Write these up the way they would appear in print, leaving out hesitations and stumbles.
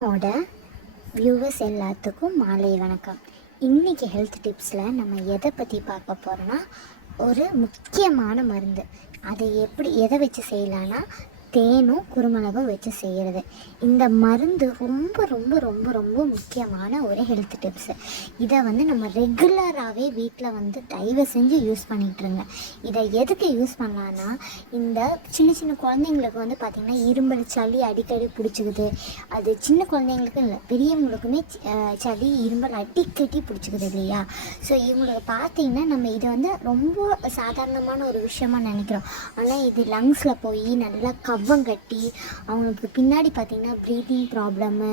என்னோட வியூவர்ஸ் எல்லாத்துக்கும் மாலை வணக்கம். இன்றைக்கி ஹெல்த் டிப்ஸில் நம்ம எதை பற்றி பார்க்க போகிறோன்னா, ஒரு முக்கியமான மருந்து. அதை எதை வச்சு செய்யலான்னா, தேனும் குருமிளகும் வச்சு செய்கிறது. இந்த மருந்து ரொம்ப ரொம்ப ரொம்ப ரொம்ப முக்கியமான ஒரு ஹெல்த் டிப்ஸு. இதை நம்ம ரெகுலராகவே வீட்டில் தயவு செஞ்சு யூஸ் பண்ணிகிட்ருங்க. இதை எதுக்கு யூஸ் பண்ணலான்னா, இந்த சின்ன சின்ன குழந்தைங்களுக்கு பார்த்திங்கன்னா இருமல் சளி அடிக்கடி பிடிச்சிக்குது. அது சின்ன குழந்தைங்களுக்கு இல்லை, பெரியவங்களுக்குமே சளி இருமல் அடிக்கடி பிடிச்சிக்குது இல்லையா? ஸோ இவங்களுக்கு பார்த்திங்கன்னா நம்ம இதை ரொம்ப சாதாரணமான ஒரு விஷயமா நினைக்கிறோம். ஆனால் இது லங்ஸில் போய் நல்லா கட்டி அவங்களுக்கு பின்னாடி பார்த்திங்கன்னா ப்ரீத்திங் ப்ராப்ளமு,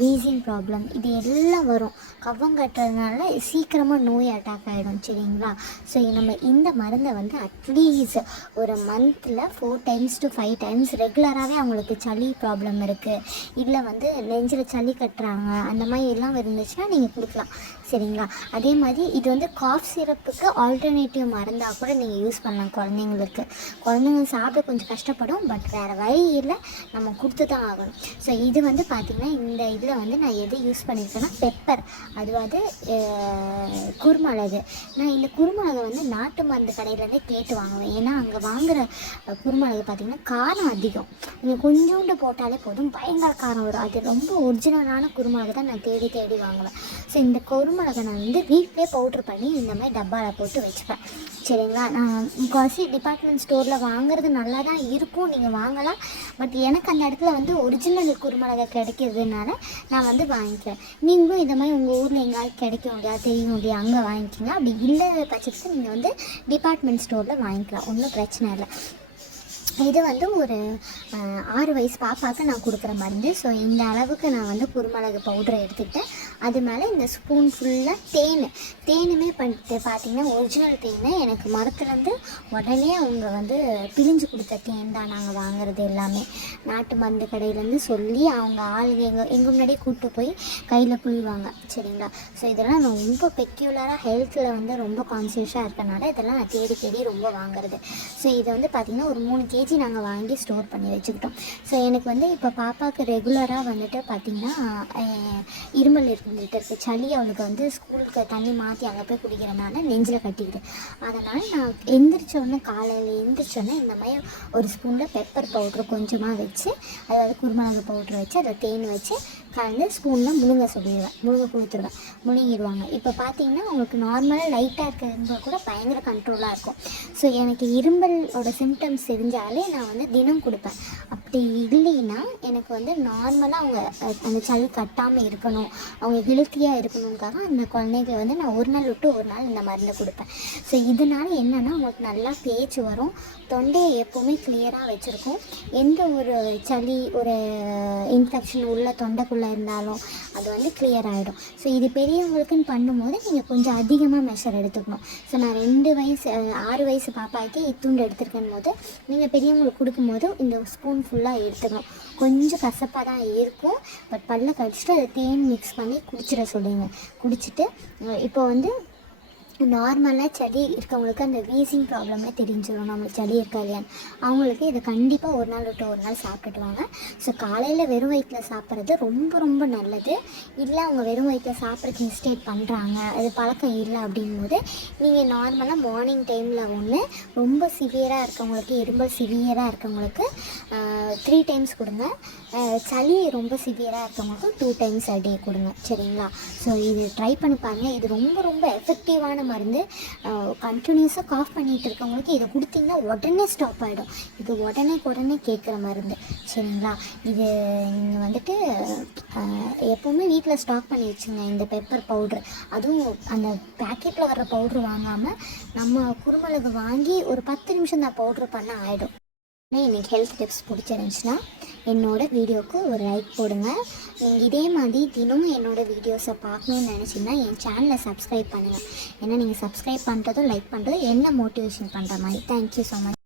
வீசிங் ப்ராப்ளம் இது எல்லாம் வரும். கவ்வம் கட்டுறதுனால சீக்கிரமாக நோய் அட்டாக் ஆகிடும். சரிங்களா? ஸோ நம்ம இந்த மருந்தை அட்லீஸ்ட் ஒரு மந்தில் 4 times to 5 times ரெகுலராகவே அவங்களுக்கு சளி ப்ராப்ளம் இருக்குது, இல்லை நெஞ்சில் சளி கட்டுறாங்க, அந்த மாதிரி எல்லாம் இருந்துச்சுன்னா நீங்கள் கொடுக்கலாம். சரிங்களா? அதே மாதிரி இது காஃப் சிரப்புக்கு ஆல்டர்னேட்டிவ் மருந்தாக கூட நீங்கள் யூஸ் பண்ணலாம். குழந்தைங்க சாப்பிட கொஞ்சம் கஷ்டப்படும், பட் வேறு வழி இல்லை, நம்ம கொடுத்து தான் ஆகணும். ஸோ இது பார்த்திங்கன்னா இந்த இதில் நான் எது யூஸ் பண்ணியிருக்கேன்னா பெப்பர், அதுவாது குருமிளகு. நான் இந்த குருமிளகை நாட்டு மருந்து கடையிலேருந்தே கேட்டு வாங்குவேன். ஏன்னா அங்கே வாங்குகிற குருமிளகு பார்த்திங்கன்னா காரம் அதிகம். நீங்கள் கொஞ்சோண்டு போட்டாலே போதும், பயங்கர காரம் வரும். அது ரொம்ப ஒரிஜினலான குருமிளகு தான் நான் தேடி தேடி வாங்குவேன். ஸோ இந்த குருமிளகை நான் வீட்டிலே பவுட்ரு பண்ணி இந்த மாதிரி டப்பாவில் போட்டு வச்சுப்பேன். சரிங்களா? நான் முக்கால்வாசி டிபார்ட்மெண்ட் ஸ்டோரில் வாங்குறது நல்லா தான் இருக்கும், நீங்கள் வாங்கலாம். பட் எனக்கு அந்த இடத்துல ஒரிஜினல் குருமிளகை கிடைக்கிறதுனால நான் வாங்கிக்கிறேன். நீங்களும் இந்த மாதிரி உங்கள் ஊரில் எங்கேயாவது கிடைக்கும் இல்லையா, தெரியும் இல்லையா, அங்கே வாங்கிக்கிங்க. அப்படி இல்லை பட்சத்துக்கு நீங்கள் டிபார்ட்மெண்ட் ஸ்டோரில் வாங்கிக்கலாம், ஒன்றும் பிரச்சனை இல்லை. இது ஒரு 6 வயசு பாப்பாவுக்கு நான் கொடுக்குற மருந்து. ஸோ இந்த அளவுக்கு நான் குருமிளகு பவுடரை எடுத்துக்கிட்டேன். அது மேலே இந்த ஸ்பூன் ஃபுல்லாக தேனுமே பார்த்திங்கன்னா ஒரிஜினல் தேன், எனக்கு மரத்துலேருந்து உடனே அவங்க பிழிஞ்சு கொடுத்த தேன் தான் நாங்கள் வாங்குறது எல்லாமே. நாட்டு மருந்து கடையிலேருந்து சொல்லி அவங்க ஆளுங்க எங்கள் முன்னாடியே கூப்பிட்டு போய் கையில் புழிவாங்க. சரிங்களா? ஸோ இதெல்லாம் நான் ரொம்ப பெக்யூலராக ஹெல்த்தில் ரொம்ப கான்சியஸாக இருக்கனால இதெல்லாம் நான் தேடி தேடி ரொம்ப வாங்குறது. ஸோ இதை பார்த்திங்கன்னா ஒரு 3 kg நாங்கள் வாங்கி ஸ்டோர் பண்ணி வச்சுக்கிட்டோம். ஸோ எனக்கு இப்போ பாப்பாவுக்கு ரெகுலராக பார்த்திங்கன்னா இருமல் இருந்துகிட்டு சளி அவளுக்கு ஸ்கூலுக்கு தண்ணி மாற்றி அங்கே போய் குடிக்கிறனால நெஞ்சில் கட்டிக்கிது. அதனால் நான் காலையில் எழுந்திரிச்சோன்னே இந்த மாதிரி ஒரு ஸ்பூனில் பெப்பர் பவுட்ரு கொஞ்சமாக வச்சு, அதாவது குருமிளகு பவுட்ரு வச்சு அதை தேன் வச்சு கலந்து ஸ்பூனில் முழுங்க கொடுத்துருவேன். முழுங்கிடுவாங்க. இப்போ பார்த்திங்கன்னா அவங்களுக்கு நார்மலாக லைட்டாக இருக்க இரும்பல் கூட பயங்கர கண்ட்ரோலாக இருக்கும். ஸோ எனக்கு இரும்பலோட சிம்டம்ஸ் தெரிஞ்சாலே நான் தினம் கொடுப்பேன். அப்படி இல்லைன்னா எனக்கு நார்மலாக அவங்க அந்த சளி கட்டாமல் இருக்கணும், அவங்க ஹெல்த்தியாக இருக்கணுங்காக அந்த குழந்தைங்க நான் ஒரு நாள் விட்டு ஒரு நாள் இந்த மருந்தை கொடுப்பேன். ஸோ இதனால் என்னென்னா அவங்களுக்கு நல்லா பேச்சு வரும், தொண்டையை எப்போவுமே கிளியராக வச்சுருக்கும். எந்த ஒரு சளி ஒரு இன்ஃபெக்ஷன் உள்ள தொண்டைக்குள்ளே இருந்தாலும் அது கிளியர் ஆகிடும். ஸோ இது பெரியவங்களுக்குன்னு பண்ணும்போது நீங்கள் கொஞ்சம் அதிகமாக மெஷர் எடுத்துக்கணும். ஸோ நான் 6 வயசு பாப்பாவுக்கு இத்துண்டு எடுத்துருக்கும் போது நீங்கள் பெரியவங்களுக்கு கொடுக்கும்போது இந்த ஸ்பூன் ஃபுல்லாக எடுத்துக்கணும். கொஞ்சம் கசப்பாக தான் இருக்கும், பட் பல்ல கடிச்சிட்டு அதை தேன் மிக்ஸ் பண்ணி குடிச்சிட சொல்லுங்க. குடிச்சிட்டு இப்போ நார்மலாக சளி இருக்கவங்களுக்கு அந்த வீசிங் ப்ராப்ளமே தெரிஞ்சிடும், நம்மளுக்கு சளி இருக்கா இல்லையான்னு. அவங்களுக்கு இதை கண்டிப்பாக ஒரு நாள் விட்டு ஒரு நாள் சாப்பிட்டுட்டு வாங்க. ஸோ காலையில் வெறும் வயிற்றில் சாப்பிட்றது ரொம்ப ரொம்ப நல்லது. இல்லை அவங்க வெறும் வயிற்றில் சாப்பிட்றதுக்கு ஹெசிடேட் பண்ணுறாங்க, அது பழக்கம் இல்லை அப்படிங்கும்போது நீங்கள் நார்மலாக மார்னிங் டைமில் ரொம்ப சிவியராக இருக்கவங்களுக்கு, இரும்பல் சிவியராக இருக்கவங்களுக்கு 3 times கொடுங்க. சளி ரொம்ப சிவியராக இருக்கவங்களுக்கு 2 times a day கொடுங்க. சரிங்களா? ஸோ இது ட்ரை பண்ணி பாருங்கள். இது ரொம்ப ரொம்ப எஃபெக்டிவான மருந்து. கண்டினியூஸாக காஃப் பண்ணிகிட்டு இருக்கவங்களுக்கு இதை கொடுத்திங்கன்னா உடனே ஸ்டாப் ஆகிடும். இது உடனே கேட்குற மருந்து. சரிங்களா? இது நீங்கள் எப்போவுமே வீட்டில் ஸ்டாக் பண்ணி வச்சுங்க இந்த பெப்பர் பவுட்ரு. அதுவும் அந்த பேக்கெட்டில் வர்ற பவுட்ரு வாங்காமல் நம்ம குருமிளகு வாங்கி ஒரு 10 நிமிஷம் தான் பவுட்ரு பண்ண ஆகிடும். இன்றைக்கி ஹெல்த் டிப்ஸ் பிடிச்சிருந்துச்சுன்னா என்னோடய வீடியோவுக்கு ஒரு லைக் போடுங்க. நீங்கள் இதே மாதிரி தினமும் என்னோடய வீடியோஸை பார்க்கணுன்னு நினச்சிங்கன்னா என் சேனலை சப்ஸ்கிரைப் பண்ணுங்கள். ஏன்னா நீங்கள் சப்ஸ்கிரைப் பண்ணுறதும் லைக் பண்ணுறதும் என்ன மோட்டிவேஷன் பண்ணுற மாதிரி. Thank you so much.